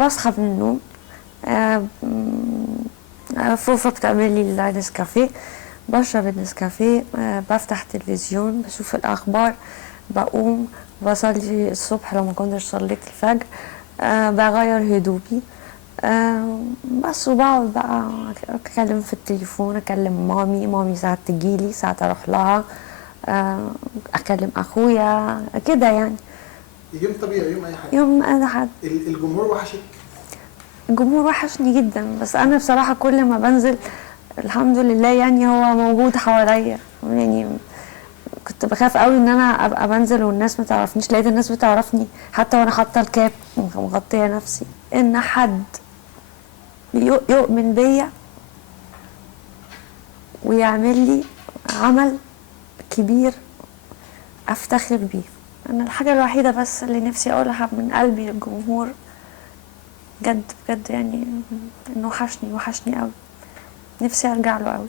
بصحى من النوم. فوفا بتعمل لي النسكافيه، بشرب النسكافيه. بفتح تلفزيون، بشوف الأخبار، بقوم بصلي الصبح لو ما كنتش صليت الفجر. بغير هدومي. بس وبقعد بقى أتكلم في التليفون، أكلم مامي ساعات تجيلي، ساعات أروح لها. أكلم أخويا كده يعني. يوم طبيعي، يوم اي حاجه. يوم أي حد. الجمهور وحشك؟ الجمهور وحشني جدا، بس انا بصراحه كل ما بنزل الحمد لله يعني هو موجود حواليا. يعني كنت بخاف قوي ان انا ابقى بنزل والناس ما تعرفنيش، لقيت الناس بتعرفني حتى وانا حاطه الكاب مغطيه نفسي. ان حد يؤمن بيا ويعمل لي عمل كبير افتخر بيه. انا الحاجه الوحيده بس اللي نفسي اقولها من قلبي للجمهور بجد بجد يعني انه وحشني قوي، نفسي ارجع له قوي.